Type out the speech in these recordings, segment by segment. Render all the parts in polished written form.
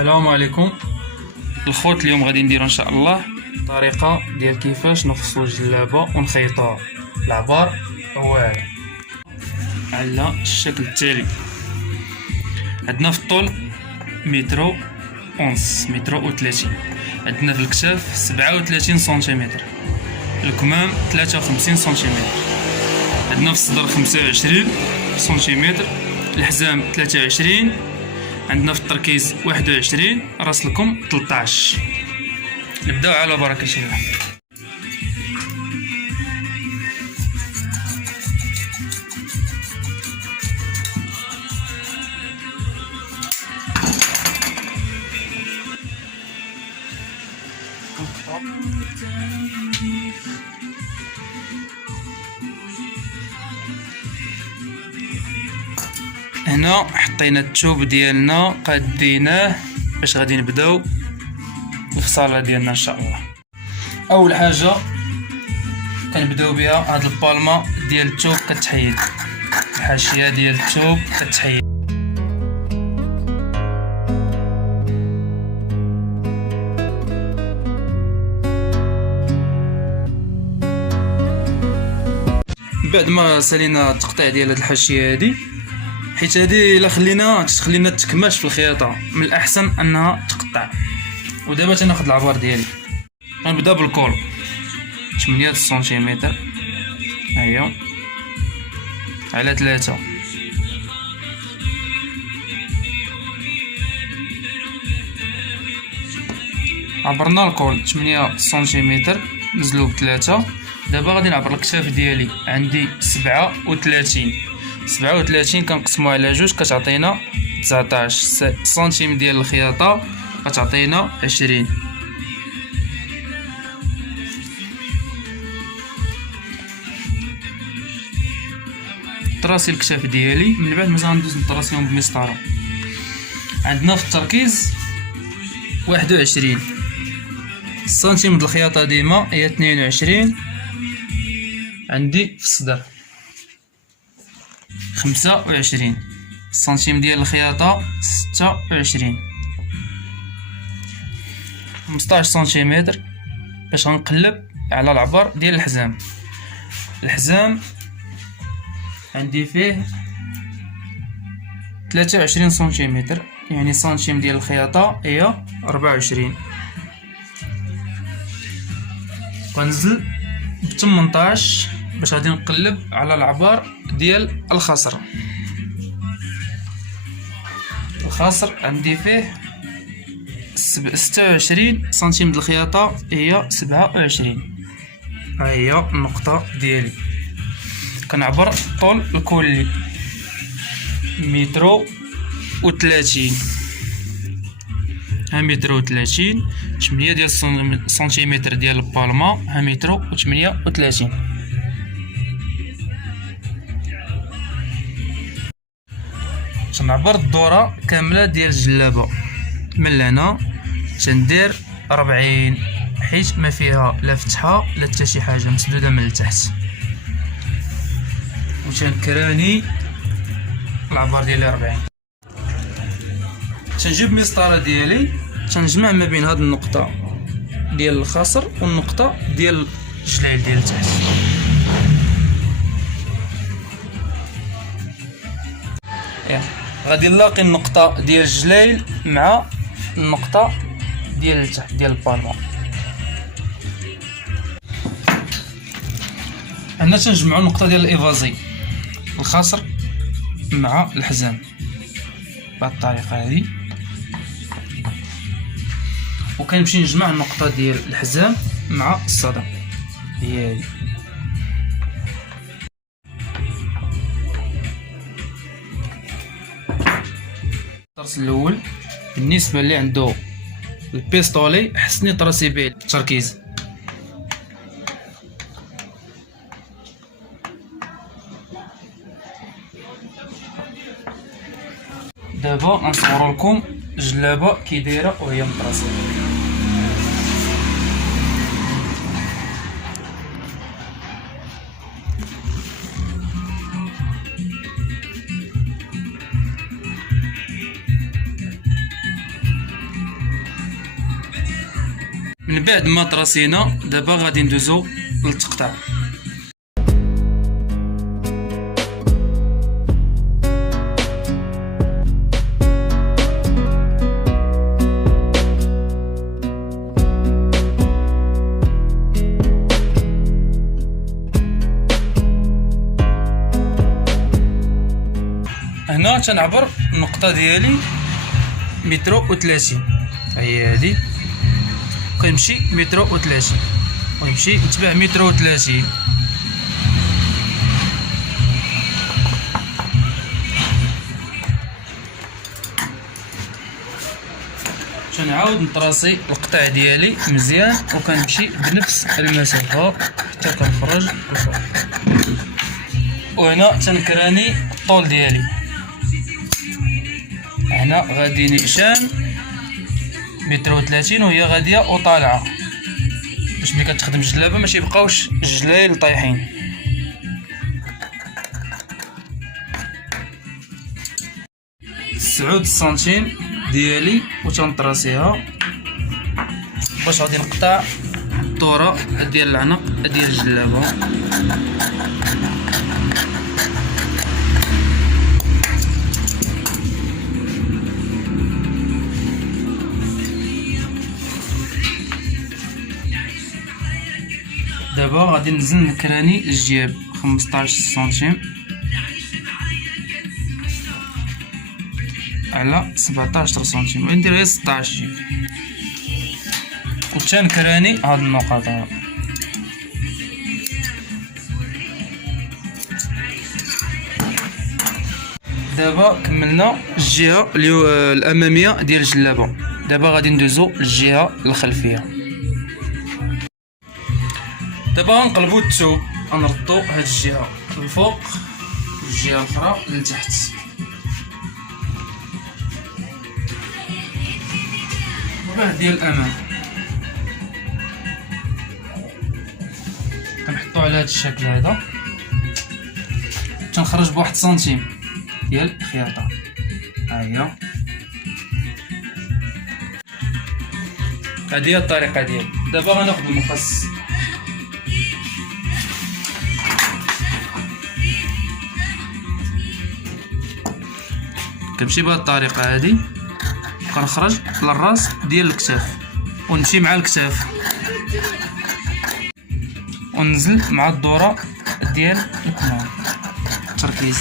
السلام عليكم الخوت. اليوم غادي نديرو ان شاء الله طريقه ديال كيفاش نفصلو الجلابه ونخيطوها. العبار واعر على الشكل التالي. عندنا في الطول متر ونص، متر وثلاثين. عندنا في الكتاف 37 سنتيمتر، الكمام 53 سنتيمتر. عندنا في الصدر 25 سنتيمتر، الحزام 23. عندنا في التركيز 21، راس الكم 13. نبداو على بركة الله. هنا حطينا الثوب ديالنا قاديناه باش غادي نبداو الفصاله ديالنا ان شاء الله. اول حاجه كنبداو بها هاد البالمه ديال الثوب كتحيد، الحاشيه ديال الثوب كتحيد. بعد ما سالينا التقطيع ديال هاد الحاشيه هادي، حيت هادي الا خلينا تكماش في الخياطه، من الاحسن انها تقطع. ودابا تناخذ العبار ديالي، غنبدا بالكول 8 سنتيمتر، هيا على 3. عبرنا الكول 8 سنتيمتر، نزلو ب3. دابا غادي نعبر الكتاف ديالي، عندي 37 كنقسموها على جوج كتعطينا 19 سنتيم ديال الخياطه، كتعطينا 20. طراسي الكتاف ديالي، من بعد مازال ندوز نطراسيهم بمسطره. عندنا في التركيز 21 سنتيم د الخياطه، ديما هي 22. عندي في الصدر 25 سنتيم ديال الخياطه، 26. 15 سنتيمتر باش غنقلب على العبر ديال الحزام. الحزام عندي فيه 23 سنتيمتر، يعني سنتيم ديال الخياطه هي 24. غنزل ب 18 باش غادي نقلب على العبار ديال الخصر. الخصر عندي فيه 26 سنتيم د الخياطه، هي 27. ها هي النقطه ديالي. كنعبر الطول الكلي متر و30، ها متر و30. 8 ديال سنتيمتر ديال البالمه، ها متر و38. تنعبر الدوره كامله ديال الجلابه من لهنا، تندير 40 حيت ما فيها لا فتحه لا حتى شي حاجه، مسدوده من التحت. وتنكراني العبار ديالي 40. تنجيب مسطره ديالي، تنجمع ما بين هاد النقطه ديال الخصر والنقطه ديال الجليل ديال التحت. غادي نلاقي النقطه ديال الجليل مع النقطه ديال التحت ديال البالمه. هنا تنجمعوا النقطه ديال الايفازي، الخصر مع الحزام بهذه الطريقه هذه. وكنمشي نجمع النقطه ديال الحزام مع الصدر، هي هذه. الدرس الاول بالنسبه اللي عنده البيستولي، حسني طراسي به التركيز. دابا غنصور لكم جلابه كي دايره وهي مطراسه. من بعد ما طراسينا دابا غادي ندوزو للتقطاع. هنا تنعبر النقطة ديالي 1.30 متر، هي هادي، كيمشي 1.30 متر ويمشي يتبع 1.30 متر. تنعاود نطراسي القطع ديالي مزيان وكنمشي بنفس المسافة حتى كنخرج الفوق. وهنا تنكراني الطول ديالي، هنا غادي نيشان 1.30 متر وهي غادية وطالعة باش ملي كتخدم الجلابة ماشي يبقاوش الجلايل طايحين. سعود السنتيم ديالي وتنطراسيها باش غادي نقطع الدورة ديال العنق ديال الجلابة. دابا غادي ننزل نكراني الجياب 15 سنتيم على 17 سنتيم، وندير غير 16 جيب وتنكراني هاد النقط. دابا كملنا الجهة الأمامية ديال الجلابة، دابا غادي ندوزو للجهة الخلفية. دابا غنقلبو الثوب، غنردو هاد الجهة للفوق والجهة الأخرى لتحت. وبعد ديال الأمام كنحطو على هاد الشكل هذا، تنخرج بواحد سنتيم ديال الخياطة. ها هي، هادي هي الطريقة ديالي. دابا غناخد المقص كنمشي بهاد الطريقة هادي، كنخرج للراس ديال الكتاف ونمشي مع الكتاف وننزل مع الدورة ديال الكمام. تركيز.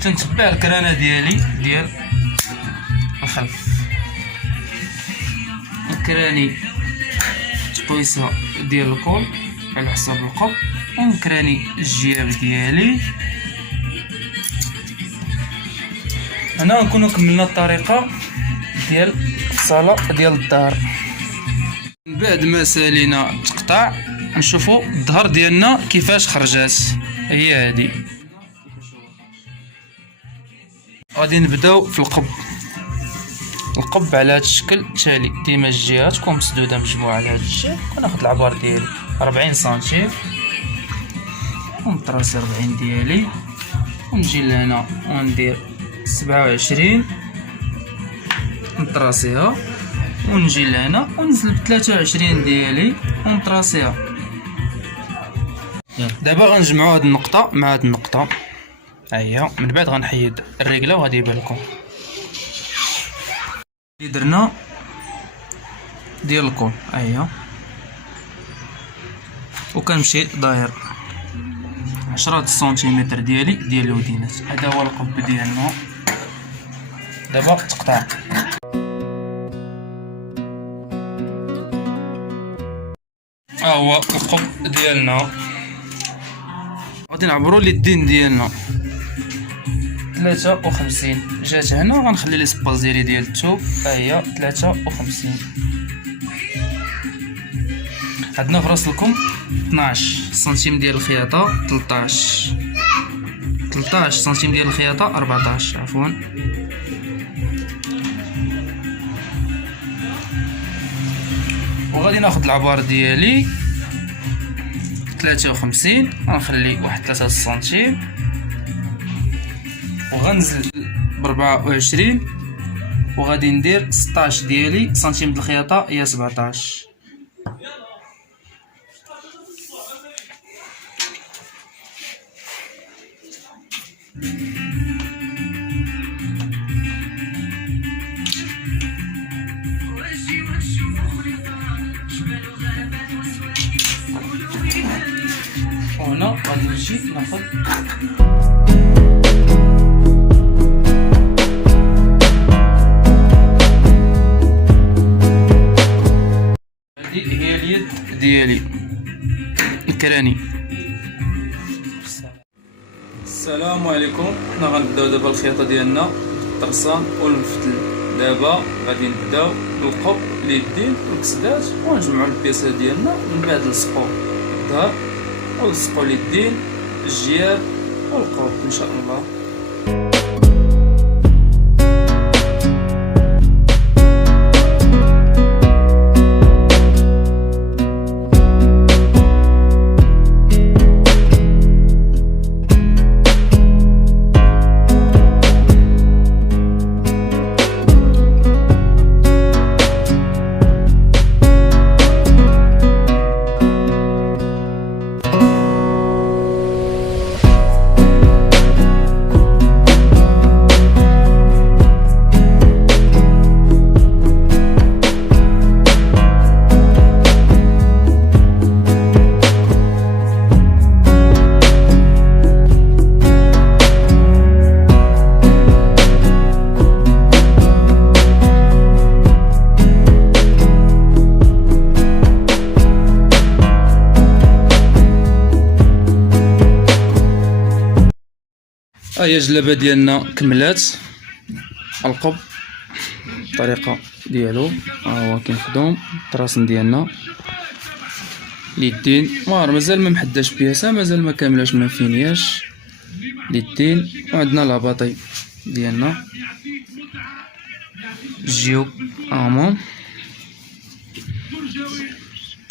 تنتبع الكرانة ديالي ديال الخلف، نكراني تقويسة ديال الكول على حساب القب، ونكراني الجياب ديالي. هنا نكونو كملنا الطريقة ديال الصالة ديال الدار. من بعد ما سالينا التقطاع نشوفو الظهر ديالنا كيفاش خرجات، هي هادي. غادي نبداو في القب على هذا الشكل التالي، ديما الجهه تكون مسدوده مجموعه على هذا الشكل. كناخذ العبار ديالي 40 سنتيم ونطراسي 40 ديالي، ونجي لهنا وندير 27 نطراسيها، ونجي لهنا وننزل ب 23 ديالي ونطراسيها. دابا غنجمعوا هاد النقطه مع هاد النقطه، ها هي. من بعد غنحيد الرجله وغادي يبان لكم اللي درنا ديال الكول، ها هي. وكنمشي داير 10 سنتيمتر ديالي ديال الودينات. هذا هو القب ديالنا. دابا تقطع. ها هو القب ديالنا. غادي نعبروا اليدين ديالنا 53 جات هنا، غنخلي لي سباس ديالي ديال الثوب، ها هي 53. عندنا في راس الكم 12 سنتيم ديال الخياطه، 13 سنتيم ديال الخياطه، 14 عفوا، وغادي ناخد العبار ديالي 53، غنخلي واحد 3 سنتيم، وغنزل ب24، وغادي ندير 16 ديالي سنتيم د الخياطة هي 17. وهنا غادي نجي ناخد هادي هي اليد ديالي الكراني. السلام عليكم. حنا غنبداو دابا الخياطه ديالنا الطرسان والمفتل. دابا غادي نبداو بالقب اليدين والكسدات ونجمعوا البياسات ديالنا، من بعد نلصقوا الظهر ونلصقوا اليدين الجياب والقب ان شاء الله. هي الجلابه ديالنا كملات. القب الطريقه ديالو ها هو كينخدم الطراسن ديالنا. اليدين مازال ما محداش بياسه، مازال ما كاملاش ما فينياش اليدين. وعندنا لاباطي ديالنا جيو امون.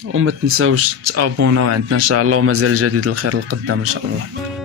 وما تنساوش تابوناو عندنا ان شاء الله، ومازال جديد الخير القدام ان شاء الله.